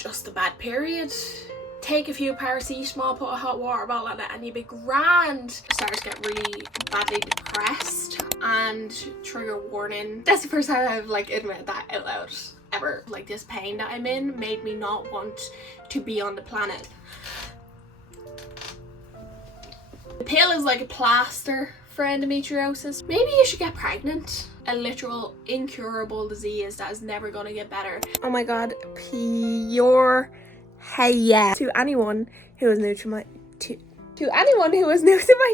just a bad period. Take a few paracetamol, put a hot water bottle in it, and you'll be grand. I started to get really badly depressed, and trigger warning, that's the first time I've like admitted that out loud ever. Like, this pain that I'm in made me not want to be on the planet. The pill is like a plaster for endometriosis. Maybe you should get pregnant. A literal incurable disease that is never gonna get better. Oh my god, pure heya to anyone who is new to my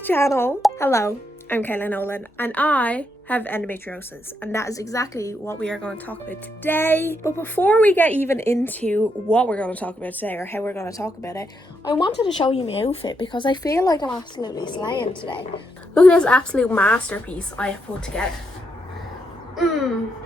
channel. Hello, I'm Kayla Nolan, and I have endometriosis, and that is exactly what we are going to talk about today. But before we get even into what we're going to talk about today, or how we're going to talk about it, I wanted to show you my outfit because I feel like I'm absolutely slaying today. Look at this absolute masterpiece I have put together.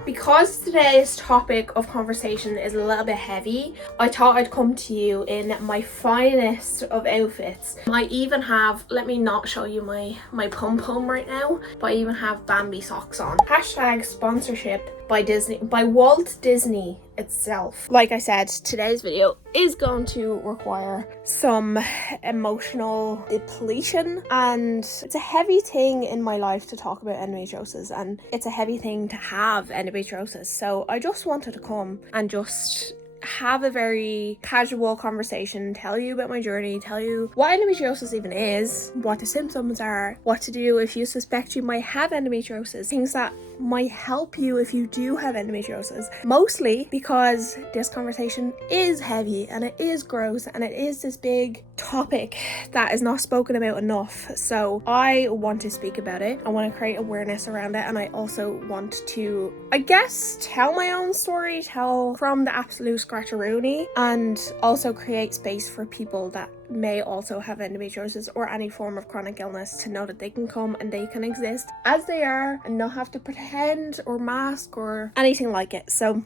Because today's topic of conversation is a little bit heavy, I thought I'd come to you in my finest of outfits. I even have, let me not show you my pom-pom right now, but I even have Bambi socks on. Hashtag sponsorship by Walt Disney itself. Like I said, today's video is going to require some emotional depletion, and it's a heavy thing in my life to talk about endometriosis, and it's a heavy thing to have endometriosis. So I just wanted to come and just have a very casual conversation, tell you about my journey, tell you what endometriosis even is, what the symptoms are, what to do if you suspect you might have endometriosis, things that might help you if you do have endometriosis. Mostly because this conversation is heavy and it is gross and it is this big topic that is not spoken about enough. So I want to speak about it. I want to create awareness around it, and I also want to, I guess, tell my own story, tell from the absolute scratcheroonie, and also create space for people that may also have endometriosis or any form of chronic illness to know that they can come and they can exist as they are and not have to pretend or mask or anything like it. So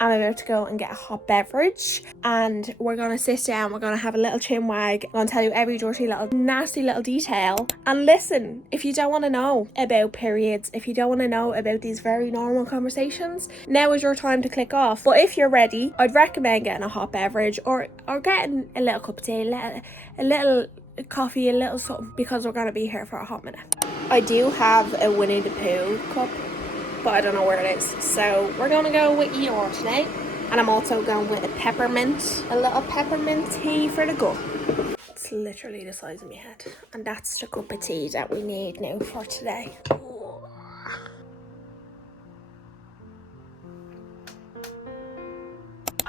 I'm about to go and get a hot beverage, and we're going to sit down, we're going to have a little chin wag, I'm going to tell you every dirty little nasty little detail. And listen, if you don't want to know about periods, if you don't want to know about these very normal conversations, now is your time to click off. But if you're ready, I'd recommend getting a hot beverage or getting a little cup of tea, a little coffee, a little something, because we're going to be here for a hot minute. I do have a Winnie the Pooh cup, but I don't know where it is, so we're gonna go with Eeyore today. And I'm also going with a little peppermint tea for the gut. It's literally the size of my head, and that's the cup of tea that we need now for today.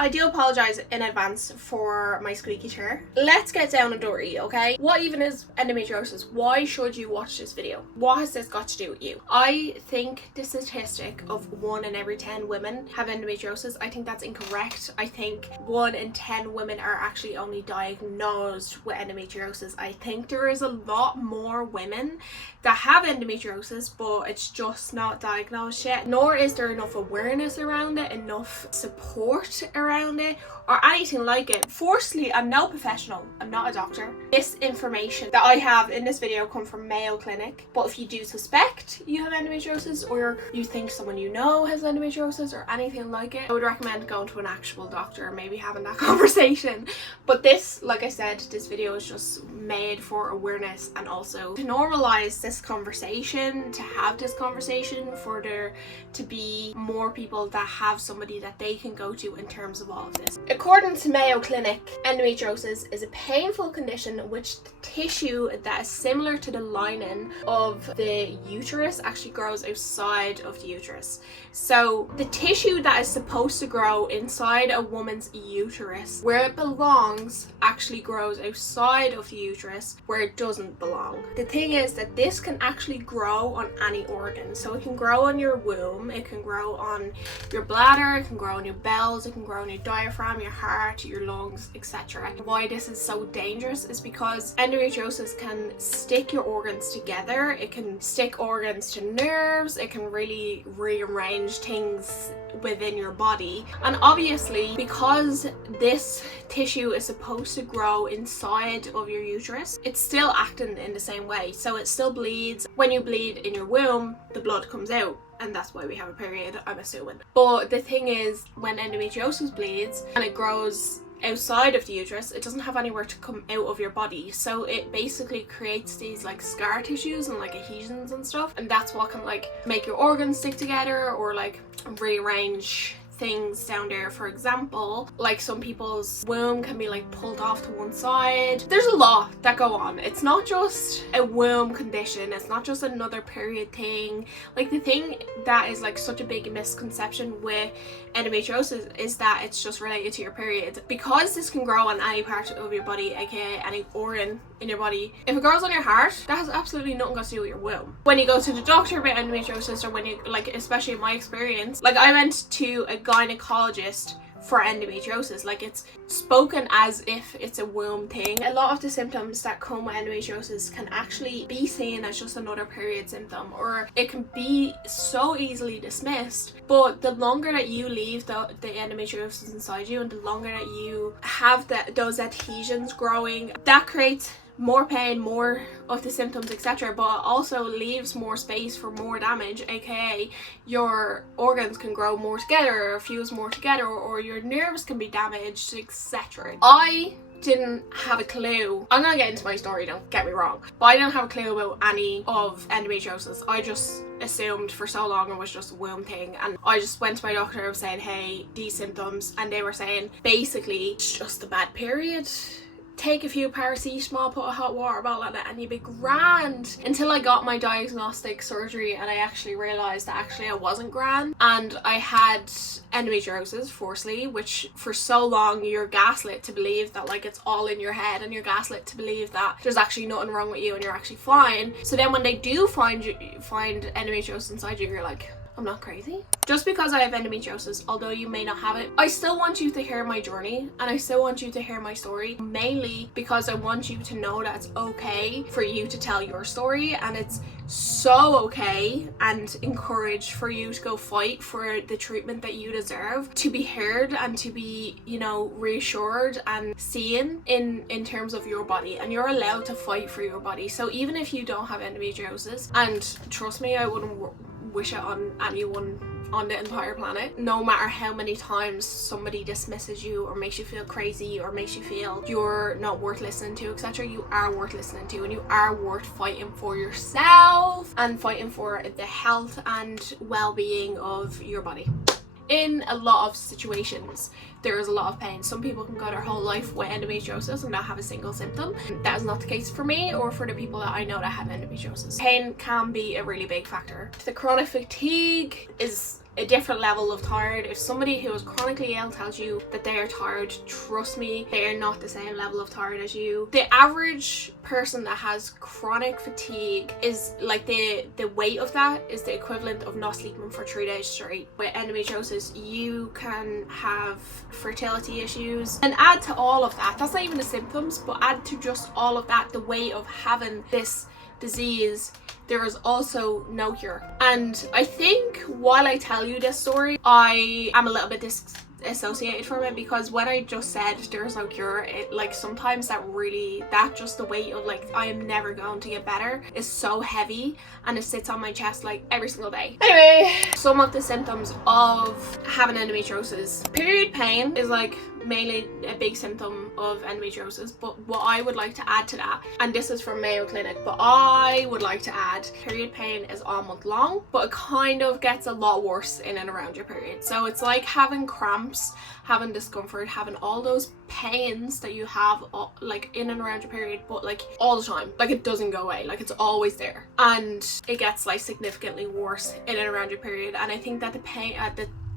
I do apologise in advance for my squeaky chair. Let's get down and dirty, okay? What even is endometriosis? Why should you watch this video? What has this got to do with you? I think the statistic of 1 in every 10 women have endometriosis, I think that's incorrect. I think 1 in 10 women are actually only diagnosed with endometriosis. I think there is a lot more women that have endometriosis, but it's just not diagnosed yet. Nor is there enough awareness around it, enough support around it, or anything like it. Firstly, I'm no professional, I'm not a doctor. This information that I have in this video come from Mayo Clinic, but if you do suspect you have endometriosis, or you think someone you know has endometriosis or anything like it, I would recommend going to an actual doctor, maybe having that conversation. But this, like I said, this video is just made for awareness and also to normalize this conversation, to have this conversation, for there to be more people that have somebody that they can go to in terms of all of this. According to Mayo Clinic, endometriosis is a painful condition in which the tissue that is similar to the lining of the uterus actually grows outside of the uterus. So the tissue that is supposed to grow inside a woman's uterus, where it belongs, actually grows outside of the uterus where it doesn't belong. The thing is that this can actually grow on any organ. So it can grow on your womb, it can grow on your bladder, it can grow on your bowels, it can grow on your diaphragm, your heart, your lungs, etc. Why this is so dangerous is because endometriosis can stick your organs together, it can stick organs to nerves, it can really rearrange things within your body. And obviously, because this tissue is supposed to grow inside of your uterus, it's still acting in the same way. So it still bleeds. When you bleed in your womb, the blood comes out. and that's why we have a period, I'm assuming. But the thing is, when endometriosis bleeds and it grows outside of the uterus, it doesn't have anywhere to come out of your body, so it basically creates these like scar tissues and like adhesions and stuff, and that's what can like make your organs stick together or like rearrange things down there. For example, like some people's womb can be like pulled off to one side. There's a lot that go on. It's not just a womb condition, it's not just another period thing. Like the thing that is like such a big misconception with endometriosis is that it's just related to your period, because this can grow on any part of your body, aka any organ in your body. If it grows on your heart, that has absolutely nothing got to do with your womb. When you go to the doctor about endometriosis, or when you like, especially in my experience, like I went to a gynecologist for endometriosis, like it's spoken as if it's a womb thing. A lot of the symptoms that come with endometriosis can actually be seen as just another period symptom, or it can be so easily dismissed. But the longer that you leave the endometriosis inside you, and the longer that you have those adhesions growing, that creates more pain, more of the symptoms, etc., but also leaves more space for more damage, aka your organs can grow more together or fuse more together, or your nerves can be damaged, etc. I didn't have a clue. I'm gonna get into my story, don't get me wrong, but I didn't have a clue about any of endometriosis. I just assumed for so long it was just a womb thing, and I just went to my doctor and saying, hey, these symptoms, and they were saying basically it's just a bad period. Take a few paracetamol, put a hot water bottle in it, and you'd be grand. Until I got my diagnostic surgery and I actually realised that actually I wasn't grand, and I had endometriosis, firstly, which for so long you're gaslit to believe that like it's all in your head, and you're gaslit to believe that there's actually nothing wrong with you and you're actually fine. So then when they do find endometriosis inside you, you're like, I'm not crazy. Just because I have endometriosis, although you may not have it, I still want you to hear my journey, and I still want you to hear my story, mainly because I want you to know that it's okay for you to tell your story, and it's so okay and encouraged for you to go fight for the treatment that you deserve, to be heard and to be, you know, reassured and seen in terms of your body, and you're allowed to fight for your body. So even if you don't have endometriosis, and trust me, I wouldn't wish it on anyone on the entire planet, no matter how many times somebody dismisses you or makes you feel crazy or makes you feel you're not worth listening to, etc., you are worth listening to, and you are worth fighting for yourself and fighting for the health and well-being of your body. In a lot of situations, there is a lot of pain. Some people can go their whole life with endometriosis and not have a single symptom. That is not the case for me or for the people that I know that have endometriosis. Pain can be a really big factor. The chronic fatigue is a different level of tired. If somebody who is chronically ill tells you that they are tired, trust me, they are not the same level of tired as you. The average person that has chronic fatigue is like the weight of that is the equivalent of not sleeping for 3 days straight. With endometriosis, you can have fertility issues, and add to all of that, that's not even the symptoms, but add to just all of that the weight of having this disease, there is also no cure. And I think while I tell you this story, I am a little bit disassociated from it, because when I just said there's no cure, it like sometimes that just the weight of like I am never going to get better is so heavy, and it sits on my chest like every single day. Anyway, some of the symptoms of having endometriosis. Period pain is like mainly a big symptom of endometriosis, but what I would like to add to that, and this is from Mayo Clinic, but I would like to add, period pain is all month long, but it kind of gets a lot worse in and around your period. So it's like having cramps, having discomfort, having all those pains that you have like in and around your period, but like all the time, like it doesn't go away, like it's always there, and it gets like significantly worse in and around your period. And I think that the pain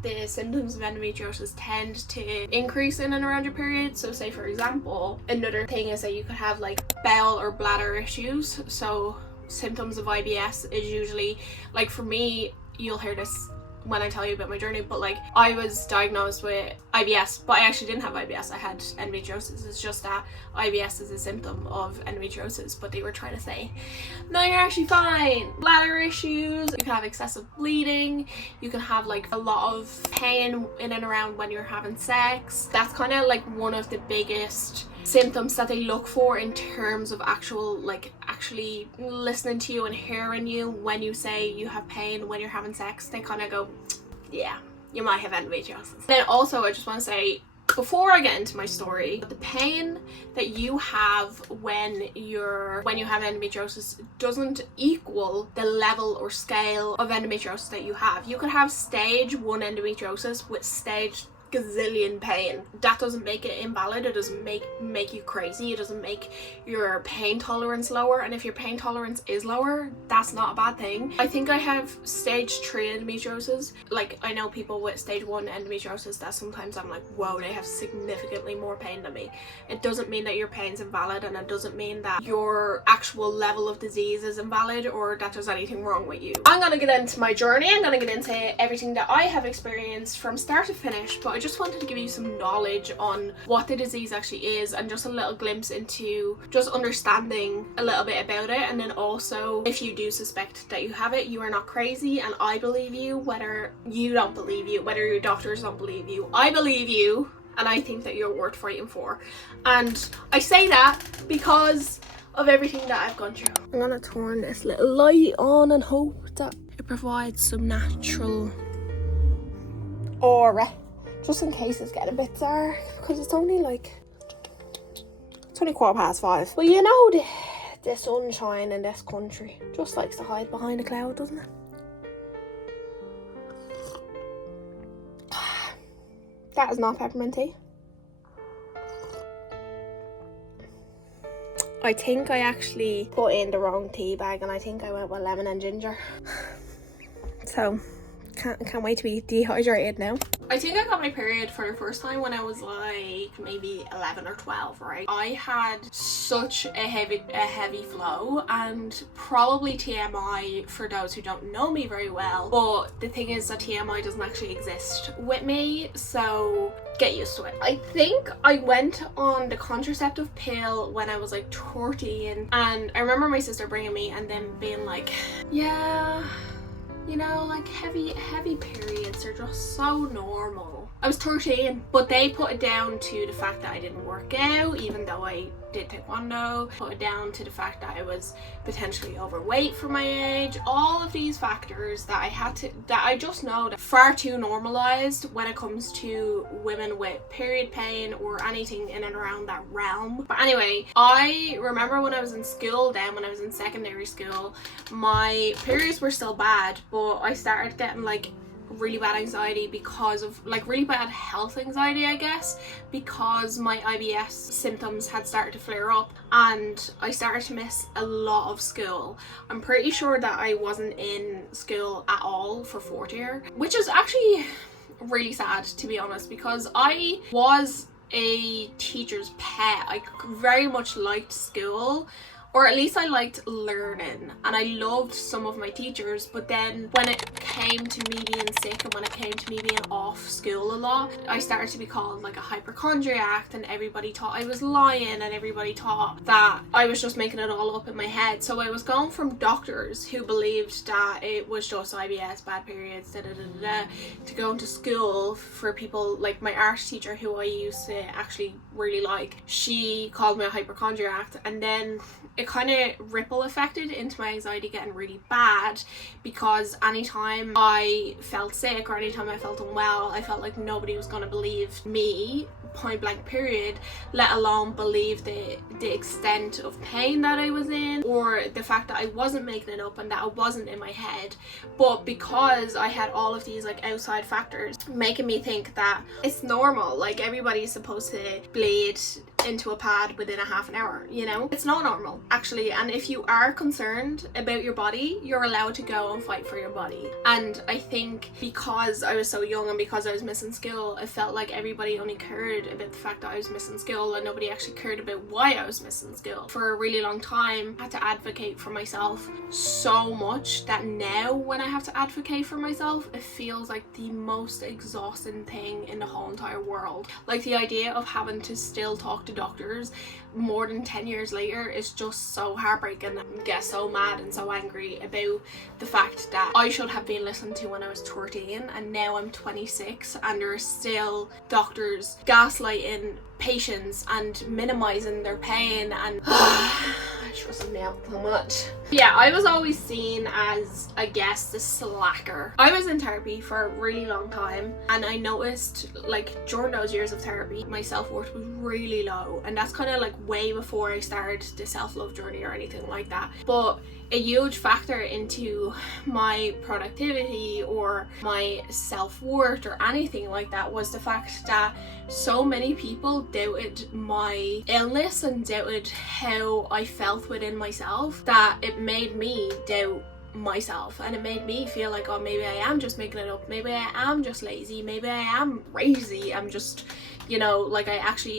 the symptoms of endometriosis tend to increase in and around your period. So say for example, another thing is that you could have like bowel or bladder issues. So symptoms of IBS is usually, like for me, you'll hear this when I tell you about my journey, but like I was diagnosed with IBS, but I actually didn't have IBS, I had endometriosis. It's just that IBS is a symptom of endometriosis, but they were trying to say, no, you're actually fine. Bladder issues, you can have excessive bleeding, you can have like a lot of pain in and around when you're having sex. That's kind of like one of the biggest symptoms that they look for in terms of actual actually listening to you and hearing you when you say you have pain when you're having sex, they kind of go, yeah, you might have endometriosis. Then also, I just want to say, before I get into my story, the pain that you have when you have endometriosis doesn't equal the level or scale of endometriosis that you have. You could have stage 1 endometriosis with stage gazillion pain. That doesn't make it invalid. It doesn't make you crazy. It doesn't make your pain tolerance lower. And if your pain tolerance is lower, that's not a bad thing. I think I have stage 3 endometriosis. Like, I know people with stage 1 endometriosis that sometimes I'm like, whoa, they have significantly more pain than me. It doesn't mean that your pain's invalid, and it doesn't mean that your actual level of disease is invalid or that there's anything wrong with you. I'm gonna get into my journey. I'm gonna get into everything that I have experienced from start to finish, but I just wanted to give you some knowledge on what the disease actually is, and just a little glimpse into just understanding a little bit about it. And then also, if you do suspect that you have it, you are not crazy, and I believe you, whether you don't believe you, whether your doctors don't believe you. I believe you, and I think that you're worth fighting for. And I say that because of everything that I've gone through. I'm gonna turn this little light on and hope that it provides some natural aura, just in case it's getting a bit dark, because it's only 5:15. But you know, the sunshine in this country just likes to hide behind a cloud, doesn't it? That is not peppermint tea. I think I actually put in the wrong tea bag, and I think I went with lemon and ginger. So can't wait to be dehydrated now. I think I got my period for the first time when I was like maybe 11 or 12, right? I had such a heavy flow, and probably TMI for those who don't know me very well, but the thing is that TMI doesn't actually exist with me, so get used to it. I think I went on the contraceptive pill when I was like 13, and I remember my sister bringing me and then being like, yeah, you know, like heavy periods are just so normal. I was 13, but they put it down to the fact that I didn't work out, even though I did taekwondo. Put it down to the fact that I was potentially overweight for my age. All of these factors that I just know that far too normalized when it comes to women with period pain or anything in and around that realm. But anyway, I remember when I was in school then, when I was in secondary school, my periods were still bad, but I started getting like really bad anxiety because of really bad health anxiety, I guess, because my IBS symptoms had started to flare up and I started to miss a lot of school. I'm pretty sure that I wasn't in school at all for 4th year, which is actually really sad, to be honest, because I was a teacher's pet. I very much liked school, or at least I liked learning, and I loved some of my teachers. But then when it came to me being sick and when it came to me being off school a lot, I started to be called like a hypochondriac, and everybody thought I was lying, and everybody thought that I was just making it all up in my head. So I was going from doctors who believed that it was just IBS, bad periods, to going to school for people like my art teacher, who I used to actually really like. She called me a hypochondriac, and then it kind of ripple affected into my anxiety getting really bad, because anytime I felt sick or anytime I felt unwell, I felt like nobody was going to believe me, point blank period, let alone believe the extent of pain that I was in, or the fact that I wasn't making it up and that I wasn't in my head. But because I had all of these like outside factors making me think that it's normal, like everybody's supposed to bleed into a pad within a half an hour, you know? It's not normal, actually. And if you are concerned about your body, you're allowed to go and fight for your body. And I think because I was so young and because I was missing school, I felt like everybody only cared about the fact that I was missing school, and nobody actually cared about why I was missing school. For a really long time, I had to advocate for myself so much that now when I have to advocate for myself, it feels like the most exhausting thing in the whole entire world. Like the idea of having to still talk to doctors more than 10 years later is just so heartbreaking. I get so mad and so angry about the fact that I should have been listened to when I was 13 and now I'm 26 and there are still doctors gaslighting patients and minimizing their pain, and I trust me out so much. Yeah, I was always seen as, I guess, the slacker. I was in therapy for a really long time, and I noticed like during those years of therapy my self-worth was really low, and that's kind of like way before I started the self-love journey or anything like that. But a huge factor into my productivity or my self-worth or anything like that was the fact that so many people doubted my illness and doubted how I felt within myself, that it made me doubt myself, and it made me feel like, oh, maybe I am just making it up, maybe I am just lazy, maybe I am crazy, I'm just, you know, like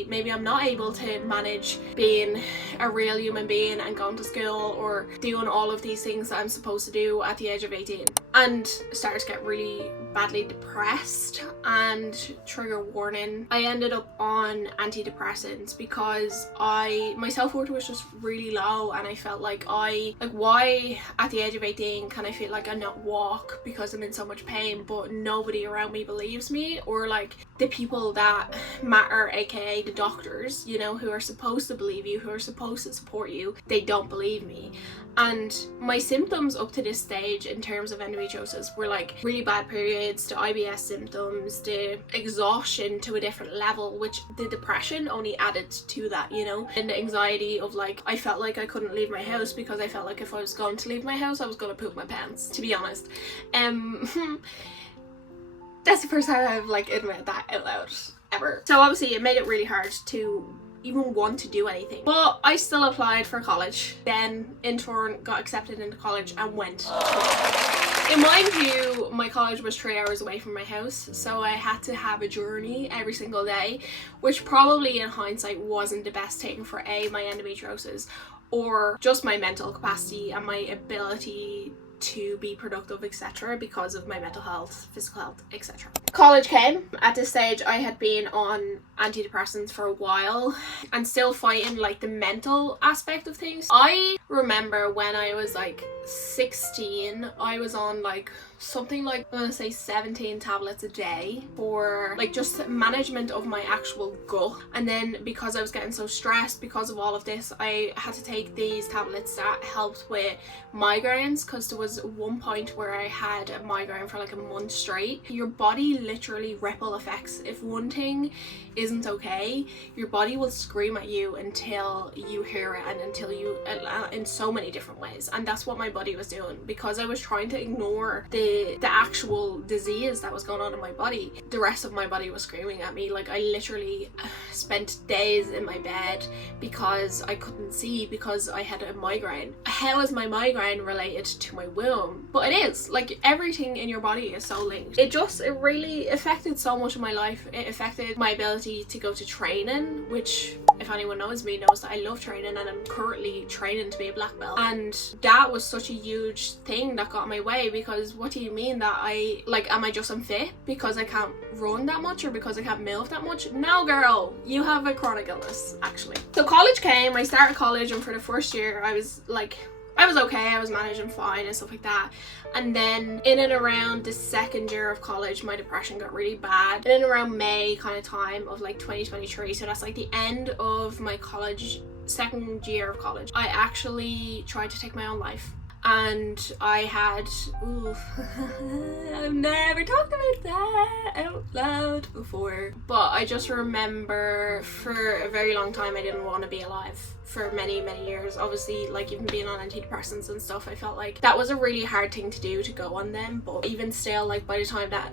maybe I'm not able to manage being a real human being and going to school or doing all of these things that I'm supposed to do at the age of 18. And started to get really badly depressed, and trigger warning, I ended up on antidepressants because my self-worth was just really low, and I felt like why at the age of 18 can I feel like I not walk because I'm in so much pain, but nobody around me believes me, or like the people that matter, aka the doctors, you know, who are supposed to believe you, who are supposed to support you, they don't believe me. And my symptoms up to this stage in terms of endometriosis were like really bad periods, the IBS symptoms, the exhaustion to a different level, which the depression only added to that, you know, and the anxiety of like, I felt like I couldn't leave my house because I felt like if I was going to leave my house I was going to poop my pants, to be honest. That's the first time I've like admitted that out loud ever. So obviously it made it really hard to even want to do anything, but I still applied for college, then in turn got accepted into college and went. In mind you, my college was 3 hours away from my house, so I had to have a journey every single day, which probably in hindsight wasn't the best thing for my endometriosis, or just my mental capacity and my ability to be productive, etc., because of my mental health, physical health, etc. College came. At this stage I had been on antidepressants for a while and still fighting like the mental aspect of things. I remember when I was like 16, I was on like something like, I'm gonna say 17 tablets a day for like just management of my actual gut. And then because I was getting so stressed because of all of this, I had to take these tablets that helped with migraines, because there was one point where I had a migraine for like a month straight. Your body literally ripple effects. If one thing isn't okay, your body will scream at you until you hear it, and until you, in so many different ways. And that's what my body was doing, because I was trying to ignore the actual disease that was going on in my body. The rest of my body was screaming at me. Like I literally spent days in my bed because I couldn't see, because I had a migraine. How is my migraine related to my womb? But it is, like, everything in your body is so linked. It really affected so much of my life. It affected my ability to go to training, which, if anyone knows me, knows that I love training, and I'm currently training to be a black belt. And that was such a huge thing that got in my way, because what do you mean that am I just unfit because I can't run that much, or because I can't move that much? No girl, you have a chronic illness, actually. So college came, I started college, and for the first year I was okay, I was managing fine and stuff like that. And then in and around the second year of college, my depression got really bad. In and around May kind of time of like 2023, so that's like the end of my college, second year of college, I actually tried to take my own life. And I had, I've never talked about that out loud before, but I just remember for a very long time I didn't want to be alive for many years. Obviously, like, even being on antidepressants and stuff, I felt like that was a really hard thing to do, to go on them. But even still, like, by the time that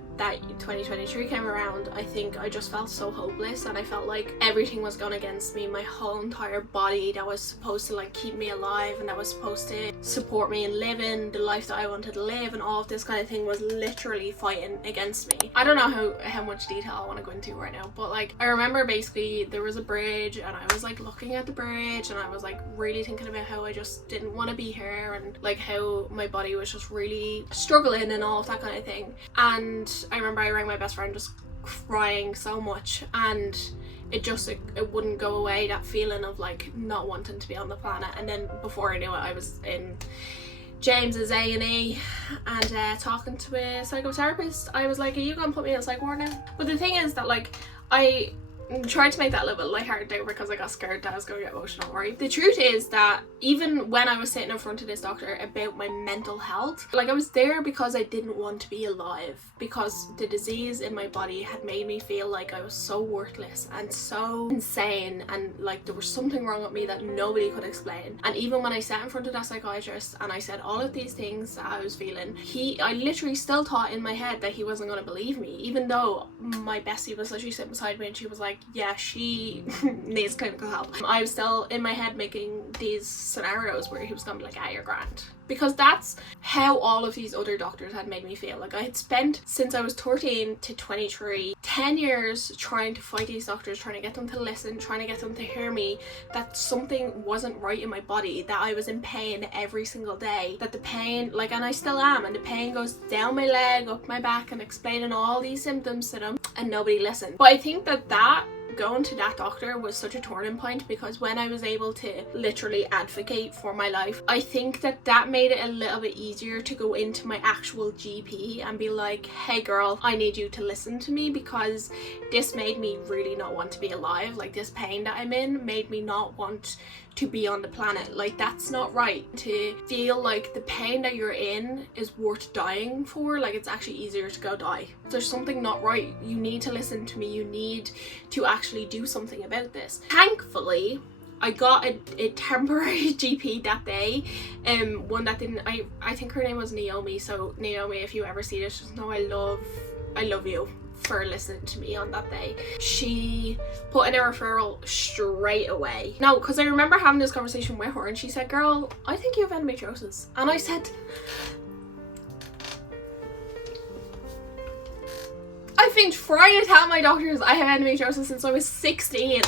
2023 came around, I think I just felt so hopeless, and I felt like everything was going against me. My whole entire body that was supposed to like keep me alive and that was supposed to support me in living the life that I wanted to live, and all of this kind of thing was literally fighting against me. I don't know how much detail I want to go into right now, but like, I remember basically there was a bridge, and I was like looking at the bridge, and I was like really thinking about how I just didn't want to be here, and like how my body was just really struggling and all of that kind of thing. And I remember I rang my best friend just crying so much, and it wouldn't go away, that feeling of like not wanting to be on the planet. And then before I knew it, I was in James's A&E and talking to a psychotherapist. I was like, are you gonna put me in a psych ward now? But the thing is that like, I tried to make that a little bit lighthearted there because I got scared that I was going to get emotional, right? The truth is that even when I was sitting in front of this doctor about my mental health, like I was there because I didn't want to be alive, because the disease in my body had made me feel like I was so worthless and so insane, and like there was something wrong with me that nobody could explain. And even when I sat in front of that psychiatrist and I said all of these things that I was feeling, I literally still thought in my head that he wasn't going to believe me, even though my bestie was literally sitting beside me and she was like, yeah, she needs clinical help. I was still in my head making these scenarios where he was going to be like, ah, you're grand. Because that's how all of these other doctors had made me feel. Like I had spent, since I was 13 to 23, 10 years trying to fight these doctors, trying to get them to listen, trying to get them to hear me, that something wasn't right in my body, that I was in pain every single day, that the pain, like, and I still am, and the pain goes down my leg, up my back, and explaining all these symptoms to them, and nobody listened. But I think that going to that doctor was such a turning point, because when I was able to literally advocate for my life, I think that made it a little bit easier to go into my actual GP and be like, hey girl, I need you to listen to me, because this made me really not want to be alive. Like, this pain that I'm in made me not want to be on the planet. Like, that's not right. To feel like the pain that you're in is worth dying for, like, it's actually easier to go die. There's something not right. You need to listen to me. You need to actually do something about this. Thankfully, I got a temporary GP that day, one that didn't, I think her name was Naomi. So Naomi, if you ever see this, just know I love you for listening to me on that day. She put in a referral straight away. No, because I remember having this conversation with her and she said, girl, I think you have endometriosis. And I said, I've been trying to tell my doctors I have endometriosis since I was 16.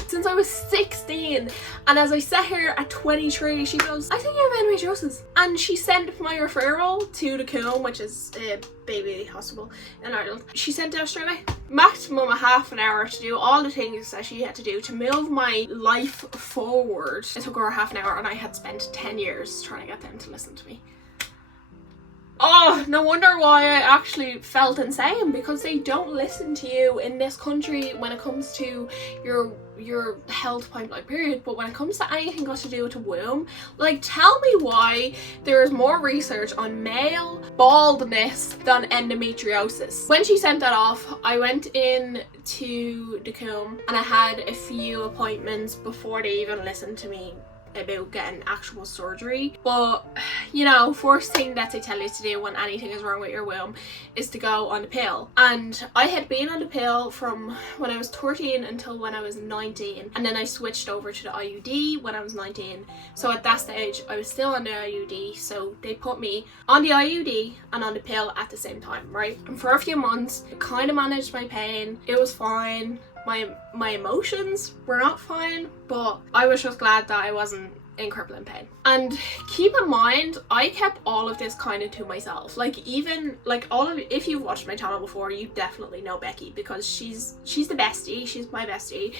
And as I sat here at 23, she goes, I think you have endometriosis. And she sent my referral to the Coombe, which is a baby hospital in Ireland. She sent it out straight away. Maximum a half an hour to do all the things that she had to do to move my life forward. It took her a half an hour, and I had spent 10 years trying to get them to listen to me. Oh, no wonder why I actually felt insane, because they don't listen to you in this country when it comes to your health pipeline, period. But when it comes to anything got to do with the womb, like, tell me why there is more research on male baldness than endometriosis. When she sent that off, I went in to the Coombe and I had a few appointments before they even listened to me about getting actual surgery. But you know, first thing that they tell you to do when anything is wrong with your womb is to go on the pill. And I had been on the pill from when I was 13 until when I was 19, and then I switched over to the IUD when I was 19. So at that stage I was still on the IUD, so they put me on the IUD and on the pill at the same time, right? And for a few months it kind of managed my pain. It was fine. My emotions were not fine, but I was just glad that I wasn't in crippling pain. And keep in mind, I kept all of this kind of to myself. Like, even like if you've watched my channel before, you definitely know Becky, because she's the bestie. She's my bestie,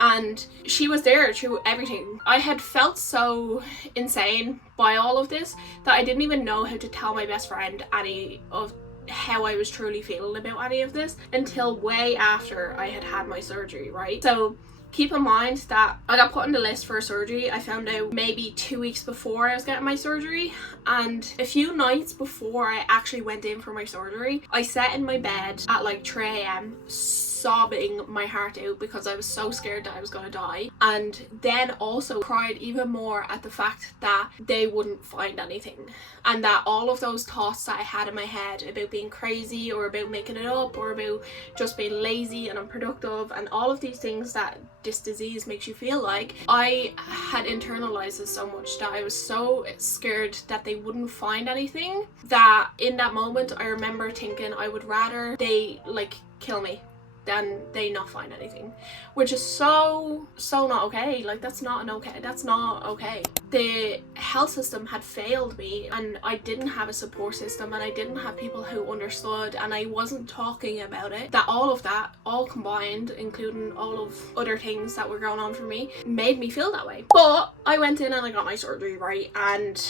and she was there through everything. I had felt so insane by all of this that I didn't even know how to tell my best friend any of how I was truly feeling about any of this until way after I had had my surgery, right? So keep in mind that I got put on the list for a surgery. I found out maybe 2 weeks before I was getting my surgery, and a few nights before I actually went in for my surgery, I sat in my bed at like 3 a.m. sobbing my heart out because I was so scared that I was going to die, and then also cried even more at the fact that they wouldn't find anything, and that all of those thoughts that I had in my head about being crazy or about making it up or about just being lazy and unproductive and all of these things that this disease makes you feel like, I had internalized it so much that I was so scared that they wouldn't find anything, that in that moment I remember thinking I would rather they like kill me than they not find anything, which is so not okay. Like, that's not okay. The health system had failed me, and I didn't have a support system, and I didn't have people who understood, and I wasn't talking about it. That all combined, including all of other things that were going on for me, made me feel that way. But I went in and I got my surgery, right? And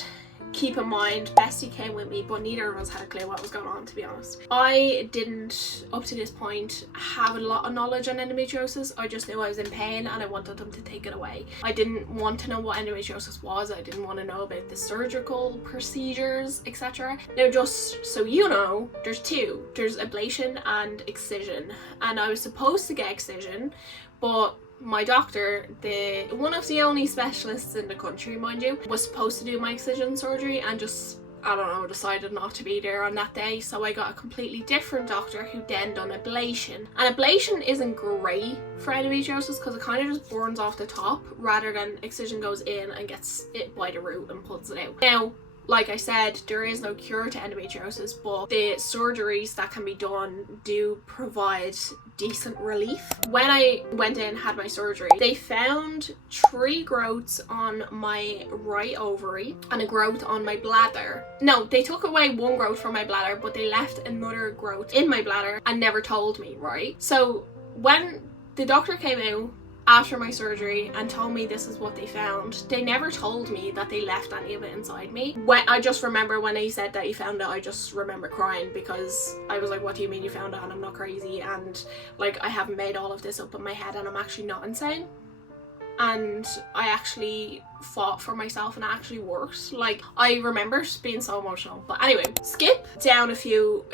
keep in mind, Bestie came with me, but neither of us had a clue what was going on, to be honest. I didn't, up to this point, have a lot of knowledge on endometriosis. I just knew I was in pain and I wanted them to take it away. I didn't want to know what endometriosis was. I didn't want to know about the surgical procedures, etc. Now, just so you know, there's two. There's ablation and excision. And I was supposed to get excision, but my doctor, one of the only specialists in the country, mind you, was supposed to do my excision surgery and just, I don't know, decided not to be there on that day. So I got a completely different doctor who then done ablation. And ablation isn't great for endometriosis because it kind of just burns off the top rather than excision goes in and gets it by the root and pulls it out. Now, like I said, there is no cure to endometriosis, but the surgeries that can be done do provide decent relief. When I went in and had my surgery, they found 3 growths on my right ovary and a growth on my bladder. No, they took away 1 growth from my bladder, but they left another growth in my bladder and never told me, right? So when the doctor came out after my surgery and told me this is what they found, they never told me that they left any of it inside me. When I just remember when he said that he found it, I just remember crying because I was like, what do you mean you found it? And I'm not crazy, and like I haven't made all of this up in my head, and I'm actually not insane. And I actually fought for myself and it actually worked. Like, I remember being so emotional. But anyway, skip down a few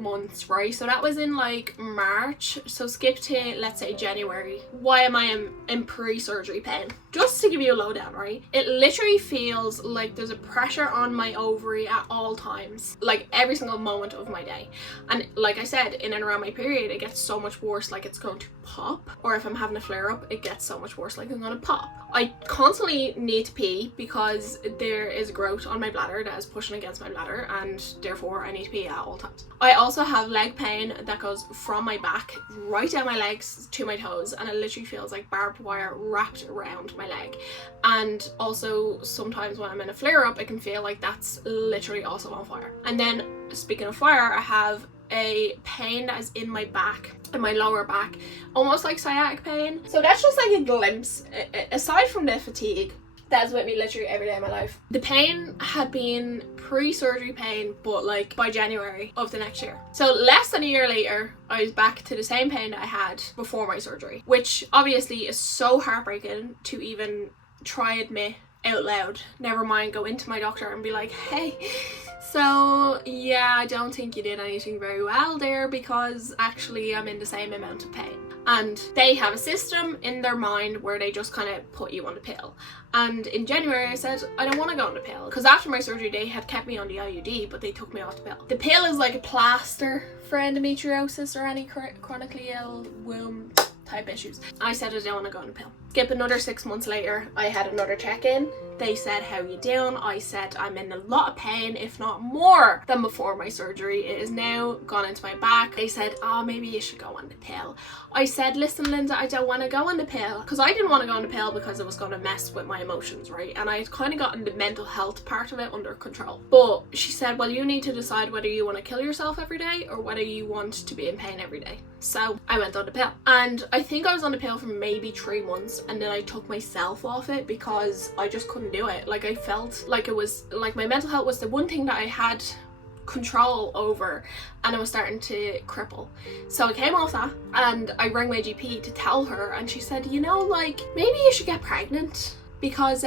months, right? So that was in like March. So skip to, let's say, January. Why am I in pre-surgery pain? Just to give you a lowdown, right? It literally feels like there's a pressure on my ovary at all times, like every single moment of my day. And like I said, in and around my period, it gets so much worse, like it's going to pop. Or if I'm having a flare up, it gets so much worse, like I'm gonna pop. I constantly need to pee because there is growth on my bladder that is pushing against my bladder, and therefore I need to pee at all times. I also have leg pain that goes from my back right down my legs to my toes, and it literally feels like barbed wire wrapped around my leg. And also sometimes when I'm in a flare up, it can feel like that's literally also on fire. And then speaking of fire, I have a pain that is in my back, in my lower back, almost like sciatic pain. So that's just like a glimpse. Aside from the fatigue, that's with me literally every day of my life. The pain had been pre-surgery pain, but like by January of the next year. So less than a year later, I was back to the same pain that I had before my surgery, which obviously is so heartbreaking to even try admit out loud. Never mind go into my doctor and be like, hey, so yeah, I don't think you did anything very well there because actually I'm in the same amount of pain. And they have a system in their mind where they just kind of put you on the pill. And in January I said, I don't want to go on the pill, because after my surgery they had kept me on the IUD, but they took me off the pill. The pill is like a plaster for endometriosis or any chronically ill womb type issues. I said I don't want to go on a pill. Skip another 6 months later, I had another check-in. They said, how you doing? I said, I'm in a lot of pain, if not more than before my surgery. It is now gone into my back. They said, oh, maybe you should go on the pill. I said, listen, Linda, I don't want to go on the pill, because I didn't want to go on the pill because it was going to mess with my emotions, right? And I had kind of gotten the mental health part of it under control. But she said, well, you need to decide whether you want to kill yourself every day or whether you want to be in pain every day. So I went on the pill, and I think I was on the pill for maybe 3 months, and then I took myself off it because I just couldn't do it. Like, I felt like it was like my mental health was the one thing that I had control over, and it was starting to cripple. So I came off that and I rang my GP to tell her, and she said, you know, like, maybe you should get pregnant because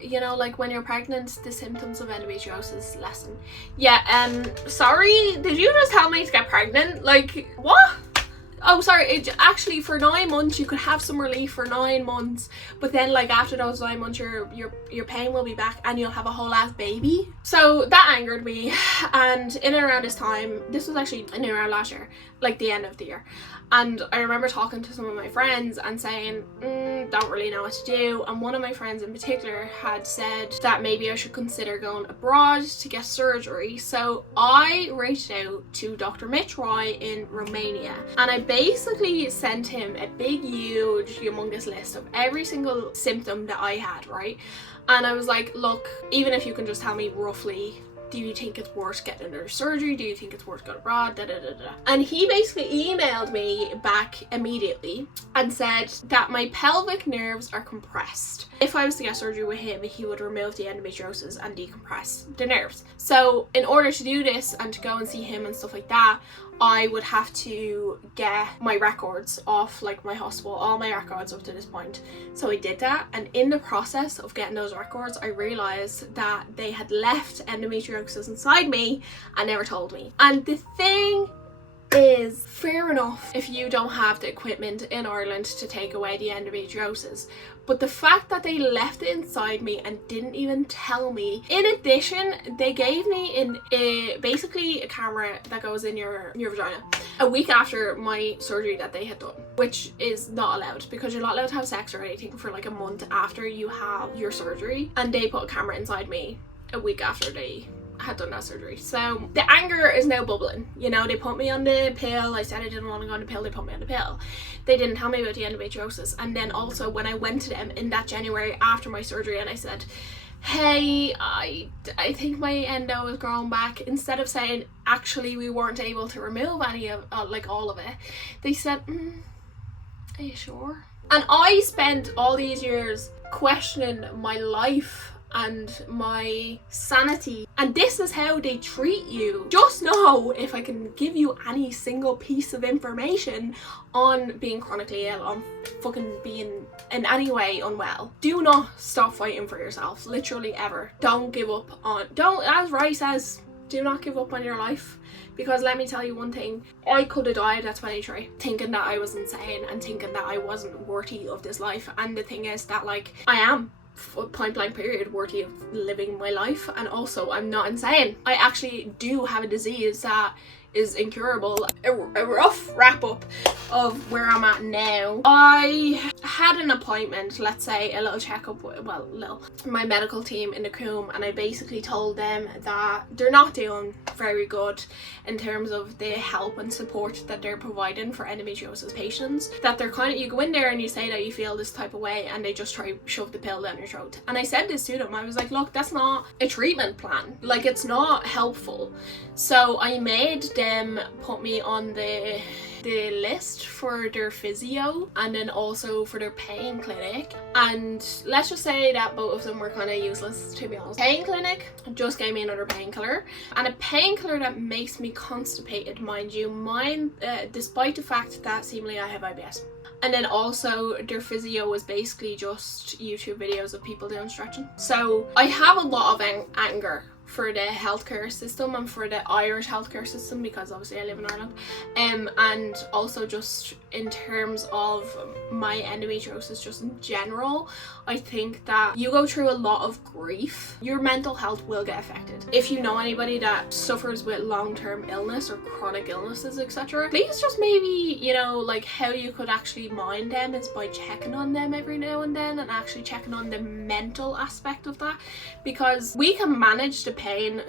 you know, like when you're pregnant the symptoms of endometriosis lessen. Yeah, sorry, did you just tell me to get pregnant? Like, what? Oh, sorry, actually for 9 months you could have some relief for 9 months, but then like after those 9 months your pain will be back and you'll have a whole ass baby. So that angered me, and in and around this time, this was actually in and around last year, like the end of the year, and I remember talking to some of my friends and saying, don't really know what to do. And one of my friends in particular had said that maybe I should consider going abroad to get surgery. So I reached out to Dr. Mitch Roy in Romania, and I basically sent him a big, huge, humongous list of every single symptom that I had, right? And I was like, look, even if you can just tell me roughly do you think it's worth getting another surgery? Do you think it's worth going abroad? Da, da, da, da. And he basically emailed me back immediately and said that my pelvic nerves are compressed. If I was to get surgery with him, he would remove the endometriosis and decompress the nerves. So in order to do this and to go and see him and stuff like that, I would have to get my records off like my hospital, all my records up to this point. So I did that, and in the process of getting those records, I realised that they had left endometriosis inside me and never told me. And the thing is, fair enough if you don't have the equipment in Ireland to take away the endometriosis, but the fact that they left it inside me and didn't even tell me. In addition, they gave me basically a camera that goes in your vagina a week after my surgery that they had done, which is not allowed because you're not allowed to have sex or anything for like a month after you have your surgery, and they put a camera inside me a week after they had done that surgery. So the anger is now bubbling. You know, they put me on the pill. I said I didn't want to go on the pill. They put me on the pill. They didn't tell me about the endometriosis. And then also when I went to them in that January after my surgery and I said, hey, I think my endo is growing back, instead of saying actually we weren't able to remove any of like all of it, they said, are you sure? And I spent all these years questioning my life and my sanity, and this is how they treat you. Just know, if I can give you any single piece of information on being chronically ill, on fucking being in any way unwell, do not stop fighting for yourself, literally ever. Don't give up on, as Ray says, do not give up on your life. Because let me tell you one thing, I could have died at 23 thinking that I was insane and thinking that I wasn't worthy of this life. And the thing is that, like, I am, point blank period, worthy of living my life. And also, I'm not insane. I actually do have a disease that is incurable. A rough wrap up of where I'm at now. I had an appointment, let's say a little checkup with, my medical team in the Coombe, and I basically told them that they're not doing very good in terms of the help and support that they're providing for endometriosis patients. That they're kind of, you go in there and you say that you feel this type of way and they just try to shove the pill down your throat. And I said this to them, I was like, look, that's not a treatment plan. Like, it's not helpful. So I made them put me on the list for their physio and then also for their pain clinic, and let's just say that both of them were kind of useless, to be honest. Pain clinic just gave me another painkiller, and a painkiller that makes me constipated, mind you, despite the fact that seemingly I have IBS. And then also their physio was basically just YouTube videos of people doing stretching. So I have a lot of anger for the healthcare system and for the Irish healthcare system, because obviously I live in Ireland, and also just in terms of my endometriosis just in general. I think that you go through a lot of grief, your mental health will get affected. If you know anybody that suffers with long-term illness or chronic illnesses, etc., please just maybe, you know, like how you could actually mind them is by checking on them every now and then and actually checking on the mental aspect of that, because we can manage the pain,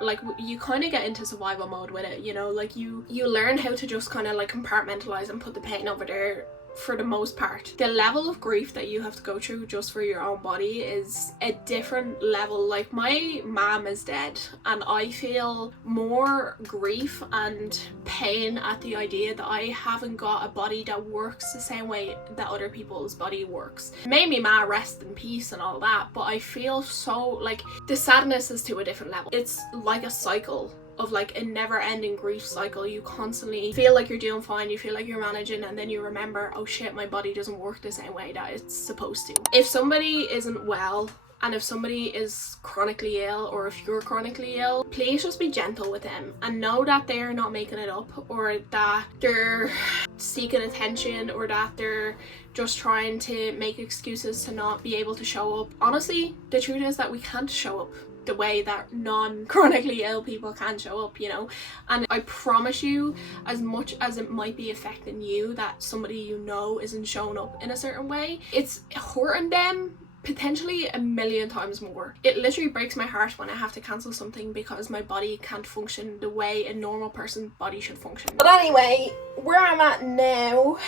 like you kind of get into survival mode with it, you know, like you learn how to just kind of like compartmentalize and put the pain over there for the most part. The level of grief that you have to go through just for your own body is a different level. Like, my mom is dead and I feel more grief and pain at the idea that I haven't got a body that works the same way that other people's body works. It made me mad, rest in peace and all that, but I feel so, like, the sadness is to a different level. It's like a cycle of like a never-ending grief cycle. You constantly feel like you're doing fine, you feel like you're managing, and then you remember, oh shit, my body doesn't work the same way that it's supposed to. If somebody isn't well, and if somebody is chronically ill, or if you're chronically ill, please just be gentle with them and know that they're not making it up, or that they're seeking attention, or that they're just trying to make excuses to not be able to show up. Honestly, the truth is that we can't show up the way that non-chronically ill people can show up, you know. And I promise you, as much as it might be affecting you that somebody you know isn't showing up in a certain way, it's hurting them potentially a million times more. It literally breaks my heart when I have to cancel something because my body can't function the way a normal person's body should function. But anyway, where I'm at now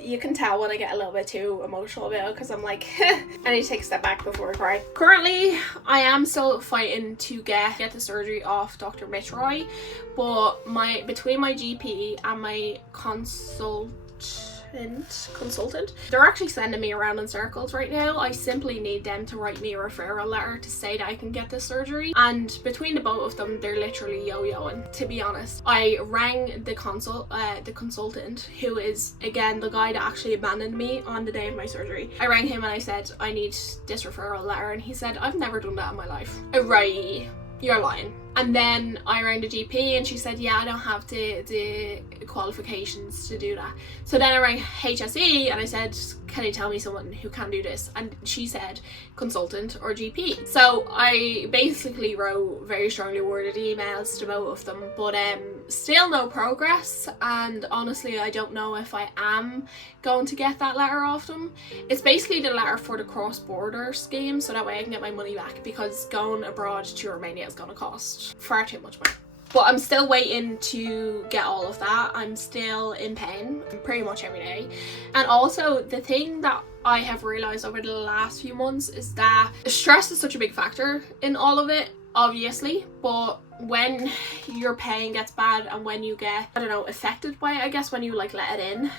you can tell when I get a little bit too emotional about it, because I'm like, I need to take a step back before I cry. Currently, I am still fighting to get the surgery off Dr. Mitroy, but between my GP and my consultant, they're actually sending me around in circles right now. I simply need them to write me a referral letter to say that I can get this surgery, and between the both of them, they're literally yo-yoing, to be honest. I rang the consultant, who is again the guy that actually abandoned me on the day of my surgery. I rang him and I said, I need this referral letter, and he said, I've never done that in my life. Right, you're lying. And then I rang the GP and she said, yeah, I don't have the qualifications to do that. So then I rang HSE and I said, can you tell me someone who can do this? And she said, consultant or GP. So I basically wrote very strongly worded emails to both of them, but still no progress. And honestly, I don't know if I am going to get that letter off them. It's basically the letter for the cross-border scheme, so that way I can get my money back, because going abroad to Romania is going to cost far too much money. But I'm still waiting to get all of that. I'm still in pain pretty much every day. And also the thing that I have realized over the last few months is that stress is such a big factor in all of it, obviously, but when your pain gets bad and when you get, I don't know, affected by it, I guess, when you like let it in,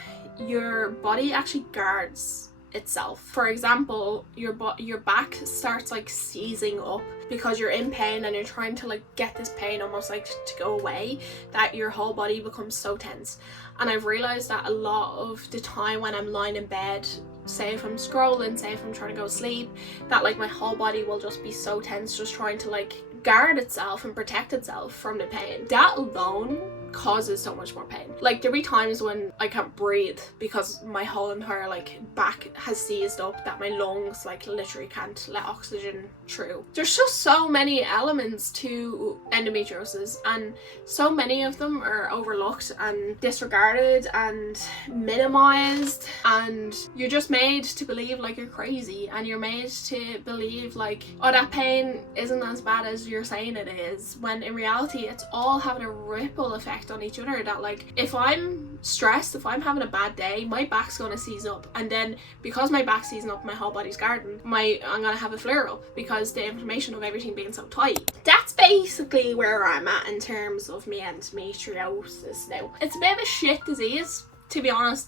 your body actually guards itself. For example, your back starts like seizing up because you're in pain and you're trying to like get this pain almost like to go away, that your whole body becomes so tense. And I've realized that a lot of the time when I'm lying in bed, say if I'm scrolling, say if I'm trying to go to sleep, that like my whole body will just be so tense, just trying to like guard itself and protect itself from the pain. That alone causes so much more pain. Like there'll be times when I can't breathe because my whole entire like back has seized up, that my lungs like literally can't let oxygen through. There's just so many elements to endometriosis, and so many of them are overlooked and disregarded and minimized, and you're just made to believe like you're crazy, and you're made to believe like, oh, that pain isn't as bad as you're saying it is, when in reality it's all having a ripple effect on each other. That like if I'm stressed, if I'm having a bad day, my back's gonna seize up, and then because my back's seizing up, my whole body's guarding, I'm gonna have a flare up because the inflammation of everything being so tight. That's basically where I'm at in terms of me endometriosis now. It's a bit of a shit disease, to be honest.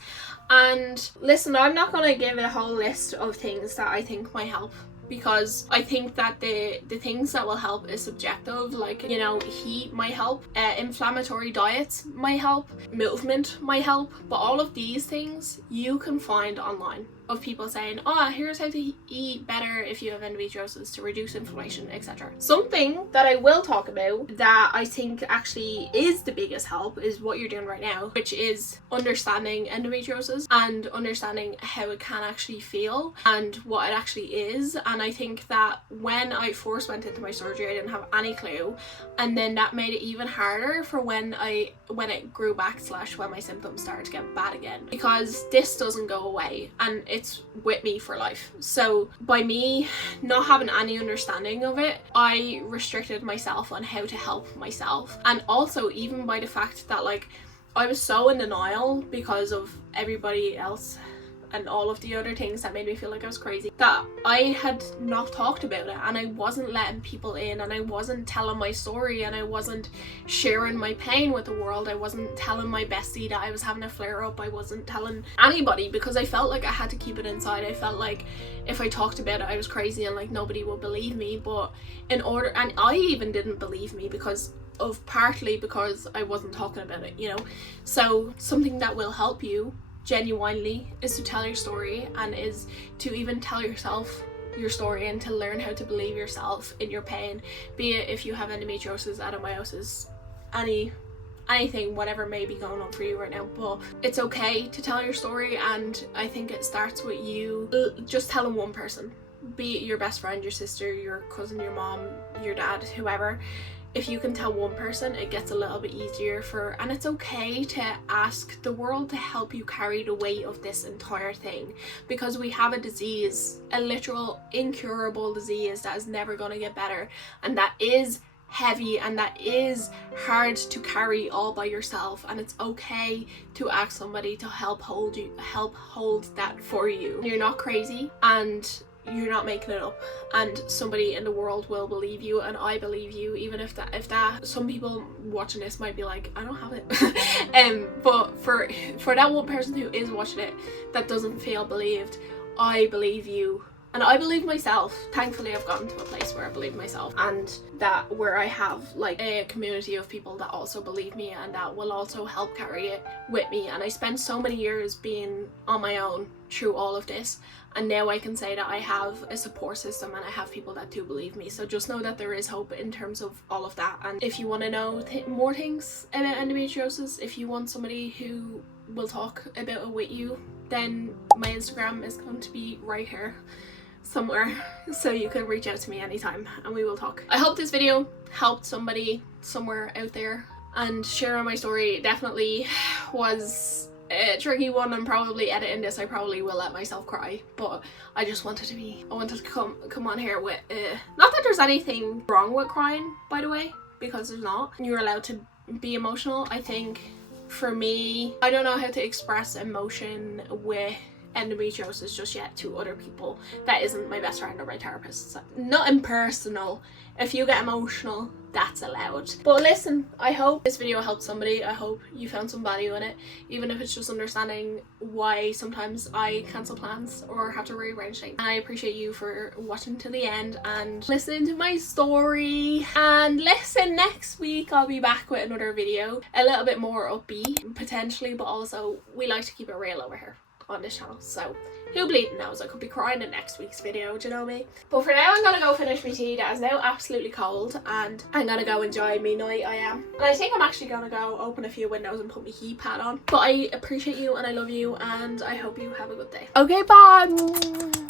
And listen, I'm not gonna give a whole list of things that I think might help, because I think that the things that will help is subjective. Like, you know, heat might help, inflammatory diets might help, movement might help, but all of these things you can find online, of people saying, oh, here's how to eat better if you have endometriosis to reduce inflammation, etc. Something that I will talk about that I think actually is the biggest help is what you're doing right now, which is understanding endometriosis and understanding how it can actually feel and what it actually is. And I think that when I first went into my surgery, I didn't have any clue, and then that made it even harder for when it grew back / when my symptoms started to get bad again, because this doesn't go away and it's with me for life. So by me not having any understanding of it, I restricted myself on how to help myself. And also even by the fact that like I was so in denial because of everybody else and all of the other things that made me feel like I was crazy, that I had not talked about it, and I wasn't letting people in, and I wasn't telling my story, and I wasn't sharing my pain with the world. I wasn't telling my bestie that I was having a flare up. I wasn't telling anybody because I felt like I had to keep it inside. I felt like if I talked about it I was crazy and like nobody would believe me. But and I even didn't believe me partly because I wasn't talking about it, you know. So something that will help you genuinely is to tell your story, and is to even tell yourself your story, and to learn how to believe yourself in your pain, be it if you have endometriosis, adenomyosis, anything, whatever may be going on for you right now. But it's okay to tell your story, and I think it starts with you just telling one person, be it your best friend, your sister, your cousin, your mom, your dad, whoever. If you can tell one person, it gets a little bit easier and it's okay to ask the world to help you carry the weight of this entire thing, because we have a disease, a literal incurable disease that is never going to get better, and that is heavy and that is hard to carry all by yourself, and it's okay to ask somebody to help hold that for you. You're not crazy and you're not making it up, and somebody in the world will believe you, and I believe you, even if that some people watching this might be like, I don't have it. But for that one person who is watching it that doesn't feel believed, I believe you. And I believe myself. Thankfully, I've gotten to a place where I believe myself, and that where I have like a community of people that also believe me and that will also help carry it with me. And I spent so many years being on my own through all of this, and now I can say that I have a support system and I have people that do believe me. So just know that there is hope in terms of all of that. And if you want to know more things about endometriosis, if you want somebody who will talk about it with you, then my Instagram is going to be right here somewhere, so you can reach out to me anytime and we will talk. I hope this video helped somebody somewhere out there, and sharing my story definitely was a tricky one, and probably editing this I probably will let myself cry, but I just wanted to come on here with not that there's anything wrong with crying, by the way, because there's not. You're allowed to be emotional. I think for me, I don't know how to express emotion with endometriosis just yet to other people that isn't my best friend or my therapist. So, nothing personal. If you get emotional, that's allowed. But listen, I hope this video helped somebody. I hope you found some value in it, even if it's just understanding why sometimes I cancel plans or have to rearrange things. And I appreciate you for watching to the end and listening to my story. And listen, next week I'll be back with another video, a little bit more upbeat potentially, but also we like to keep it real over here on this channel, so who bleeding knows, I could be crying in next week's video, do you know me? But for now I'm gonna go finish my tea that is now absolutely cold, and I'm gonna go enjoy me night. I am, and I think I'm actually gonna go open a few windows and put my heat pad on. But I appreciate you and I love you, and I hope you have a good day. Okay, bye.